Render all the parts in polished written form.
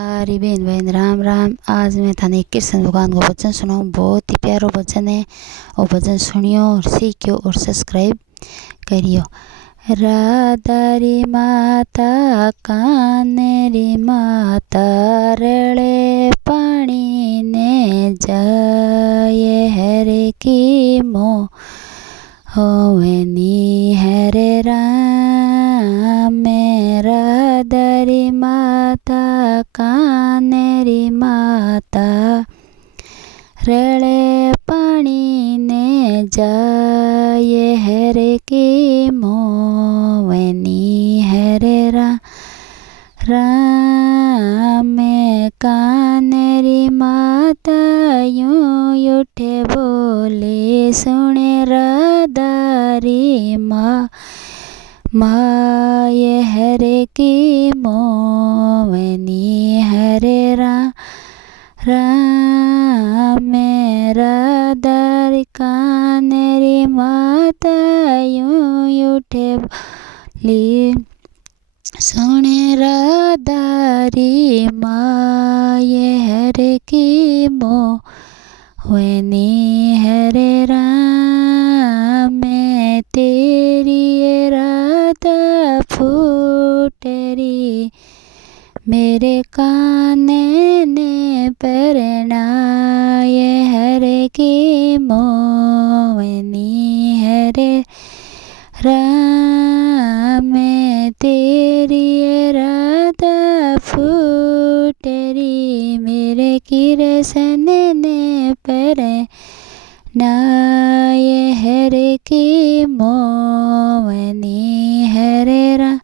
सारी बहन बहन राम राम। आज मैं थाने कृष्ण भगवान को भजन सुनाऊँ। बहुत ही प्यारो भजन है। और भजन सुनियो और सीखियो और सब्सक्राइब करियो। राधा री माता कानेरी माता रले पानी ने जाए हरे की मोह होवनी हरे राम। राधा री माता कानेरी माता रले पानी ने जाए हरे की मोवनी हरे राम। कानेरी माता यूं उठे बोले सुने राधा री माए हरे की मोवनी हरे राम। राधा री कानेरी माता यूं उठे बोली सुने राधा री माए हरे की मोवनी हरे राम। तेरी राधा फूटरी मेरे काने ने परनाए हरे की मोवनी हरे राम। तेरी राधा फूटरी मेरे कृष्ण ने परनाए हरे की मोवनी हरे राम।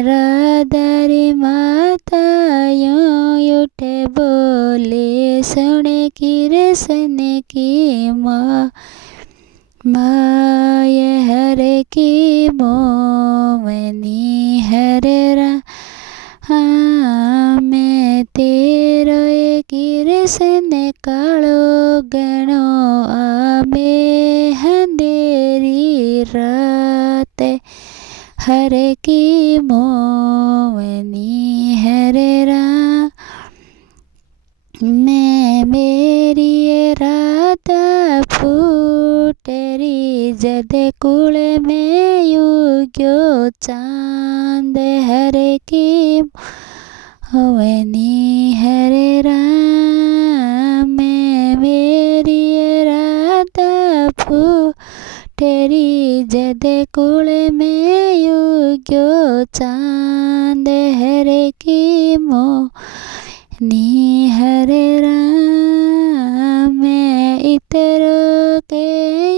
राधा री माता यूं उठे बोले सुने कृष्ण की माए हरे की मोवनी हरे राम। तेरो कृष्ण कालो गणो आमे अंधेरी रात हरे की मोवनी हरे राम। मेरी राधा फूटरी जद कुल में युग्यो चांद हरे की मोवनी हरे राम। मेरी राधा फूटरी जद कुल में युग्यो चांद हरे की मोवनी हरे राम। इतरो के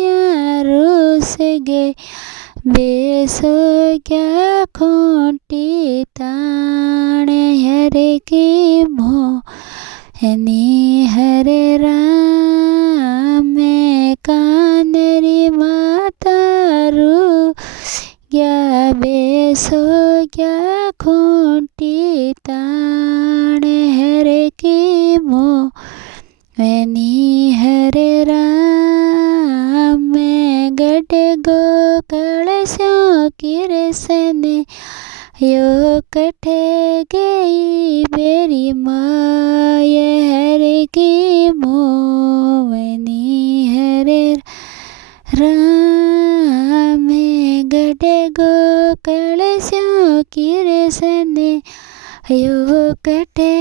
यारू से गे बेसो क्या खोटी ताने हरे की मोवनी हरे राम। कानेरी माता रू क्या बेसो क्या खोटी ताने हरे की मोवनी हरे राम। गडे गोकल स्यों कृष्ण यो कठे गई बेरी माए हरे की मोवनी हरे राम। गडे गोकल स्यों कृष्ण यो कटे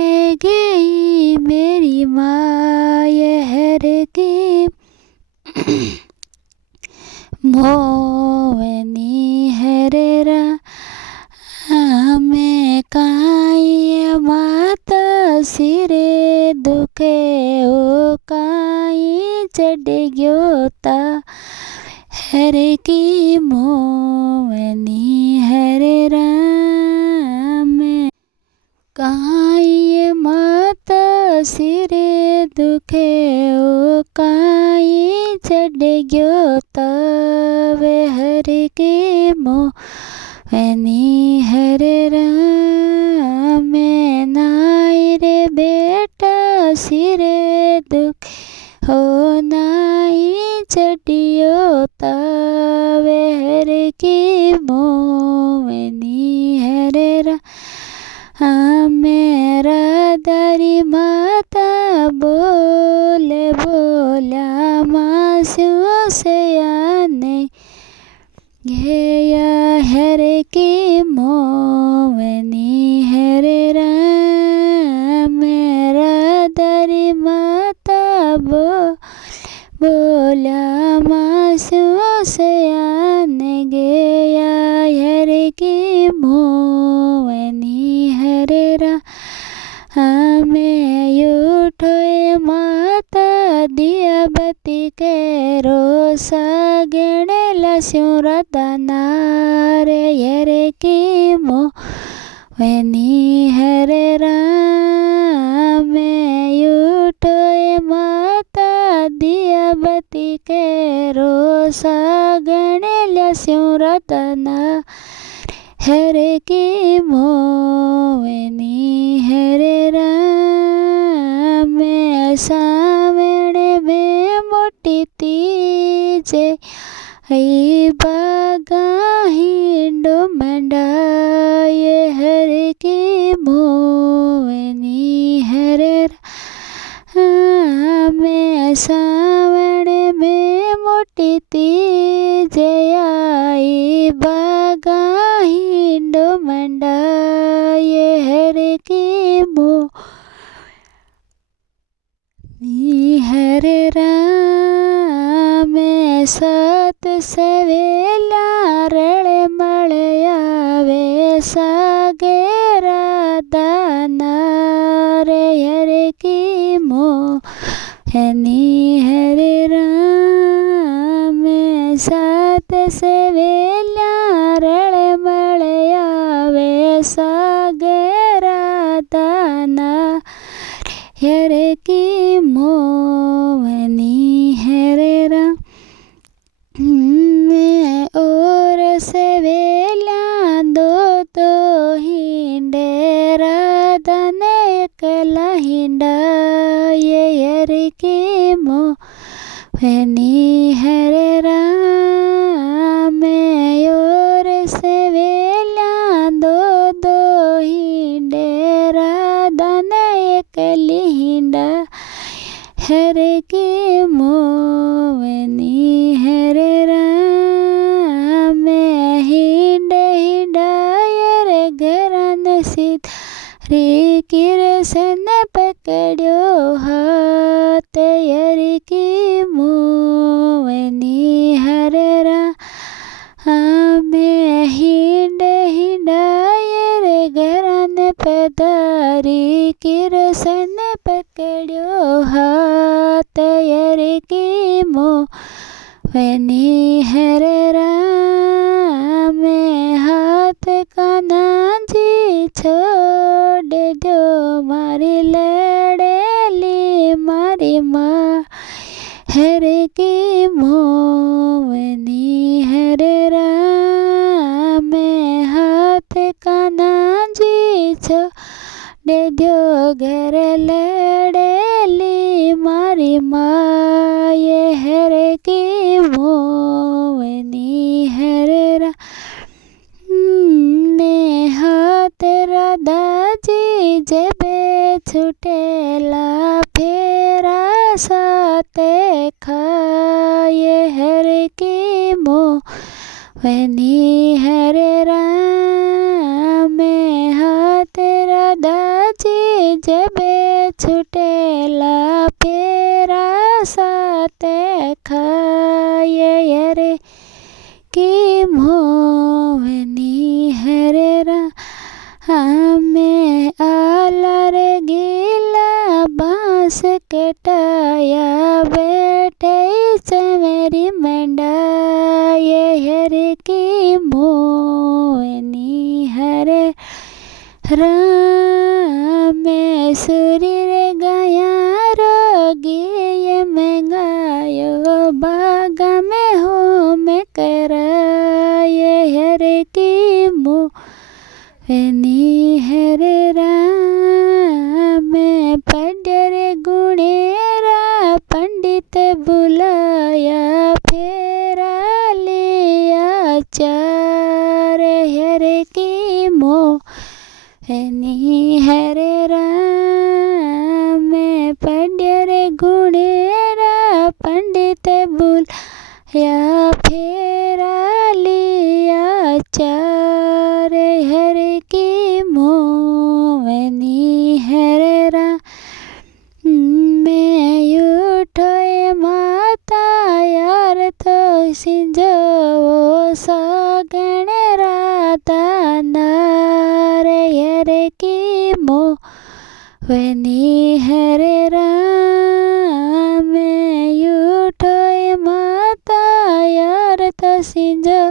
गई मेरी माए हरे की मोवनी हरे राम। काई माता सिरे दुखे ओ काई चढ़ ग्योता हरे की मोवनी हरे राम। काई माता सिरे दुखे ओ काई चढ़ ग्योता वे हरे की मोवनी हरे राम। नाई रे बेटा सिरे दुखे हो नाई चढ़ियो तावे हरे की मोवनी हरे राम। मेरा दरी माता बोले बोला मासूं से आने गया हर की मोवनी हरे राम मेरा दरी माता बोला मासूं से आने गया हर की मोवनी हरे राम हमें उठोए माता दिया बत्ती के रोसा गेणे लस्यूं रतना रे हरे की मोवनी हरे राम उठोए माता दिया बत्ती के रोसा गेणे लस्यूं रतना हरे की मोवनी हरे राम सावणे में मोटी तीजे आई बागा हिंडो मंडाए हरे की मोवनी हरे राम सावणे में मोटी तीजे आई बागा हिंडो मंडाए हरे की मोवनी हरे राम सत सवेला रळे मळे आवे सागेरा दाना रे हरे की मोवनी हरे राम सत सवेला रळे मळे आवे सागेरा दाना हरे की मोवनी हरे राम और सवेला दो तो हिंडे राधन एकला हिंडा ये हरे की मोवनी हरे राम और सवेला दो दो हिंडे राधन एकली हिंडा हरे की मोवनी हरे राम हिंडे हिंडाए रे घरन सिधारी किरसन पकड़्यो हाथ हरे की मोवनी हरे राम हिंडे हिंडाए रे घरन पधारी किरसन पकड़्यो हाथ हरे की मोवनी हरे राम हाथ कान्हा जी छोड़ दो मारी लड़ेली मारी माँ हरे की मोवनी हरे राम हाथ कान्हा जी छोड़ दो घर लड़ेली मारी माँ ये हरे की मोवनी हरे राम हाथ राधा जी जबे छुटेला फेरा साते खाए हरे की मोवनी हरे राम हाथ राधा जी जबे छुटेला फेरा साते खाए हरे की मोवनी हरे राम आला रे गीला बांस कटाया बैठे चमेरी मंडा ये हरे की मोवनी हरे राम सूरी रे गाया रोगी ये मैं गायो बागा में हो मैं कराए हरे की मोवनी हरे राम पढ़े गुणेरा पंडित बुलाया फेरा लिया चार हरे की मोवनी એની હરે રામ મેં પડ્યા રે ગુણેરા પંડિતે બોલ્યા ફેરા લિયા ચારે હરે કી મોની હરે રામ મેં ઉઠો માતા યાર તો સિંજો સગણ રાતા નારે હરે કી મોની હરે રામ મેં ઉઠો માતા યાર તો સિંજો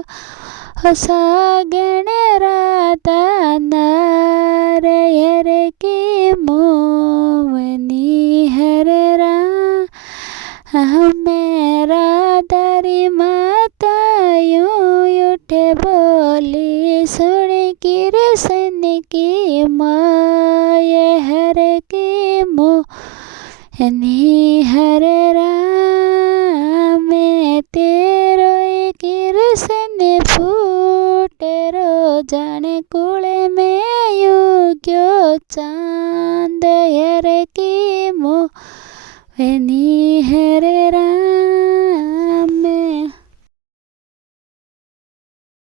સગણ રાતા નારે હરે કી મોની હરે રામ मेरा दारी माता यूं उठे बोली सुन कृष्ण की माय हरे की मोनी हरे राम में तेरो कृष्ण फूटे रो जाने कुले में युग्यो चांद हरे की मोनी हरे राम